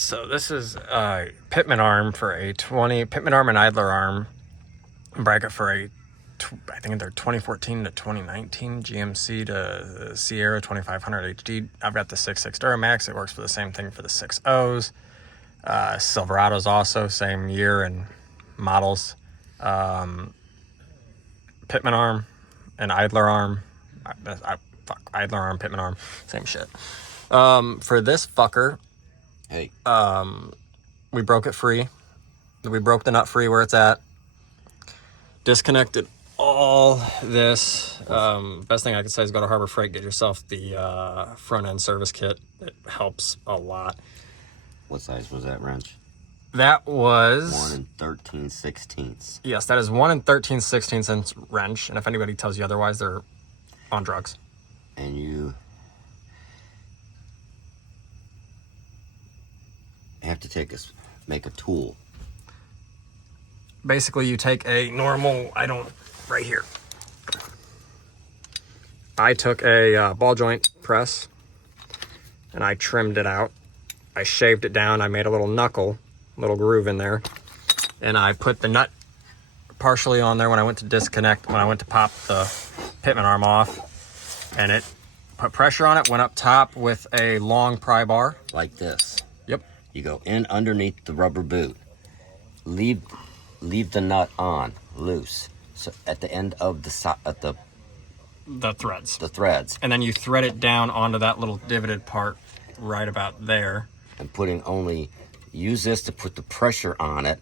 So this is a pitman arm for a pitman arm and idler arm bracket for a, I think they're 2014 to 2019 GMC to Sierra 2500 HD. I've got the 6.6 Duramax. It works for the same thing for the 6.0s. Silverados also, same year and models. Pitman arm and idler arm. Idler arm, pitman arm, same shit. For this fucker, hey, we broke it free. We broke the nut free where it's at. Disconnected all this. Best thing I could say is go to Harbor Freight, get yourself the front end service kit. It helps a lot. What size was that wrench? That was 1 13/16. Yes, that is 1 13/16 wrench. And if anybody tells you otherwise, they're on drugs. And you have to make a tool. Basically, you take a normal, right here. I took a ball joint press and I trimmed it out. I shaved it down. I made a little little groove in there. And I put the nut partially on there when I went to pop the pitman arm off. And it put pressure on it, went up top with a long pry bar. Like this. Yep. You go in underneath the rubber boot. Leave the nut on, loose. So at the end of the threads. The threads. And then you thread it down onto that little divoted part right about there. And use this to put the pressure on it.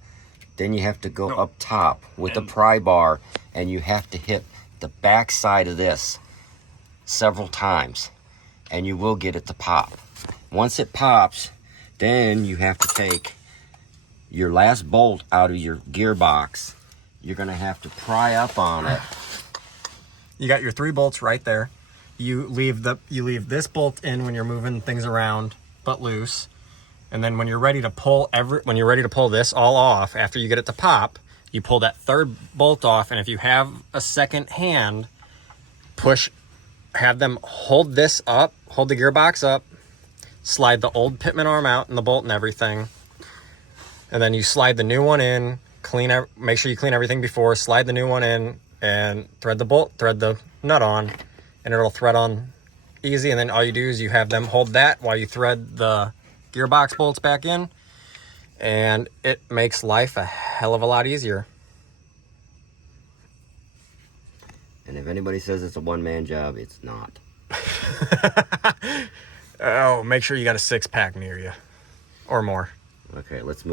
Then you have to go up top with the pry bar, and you have to hit the back side of this several times, and you will get it to pop. Once it pops, then you have to take your last bolt out of your gearbox. You're gonna have to pry up on it. You got your 3 bolts right there. You leave this bolt in when you're moving things around, but loose. And then when you're ready to pull this all off after you get it to pop, you pull that 3rd bolt off. And if you have a second hand, have them hold this up, hold the gearbox up, slide the old pitman arm out and the bolt and everything. And then you slide the new one in, make sure you clean everything before, slide the new one in, and thread the nut on, and it'll thread on easy. And then all you do is you have them hold that while you thread the gearbox bolts back in, and it makes life a hell of a lot easier. And if anybody says it's a one-man job, it's not. Oh, make sure you got a 6-pack near you or more. Okay, let's move.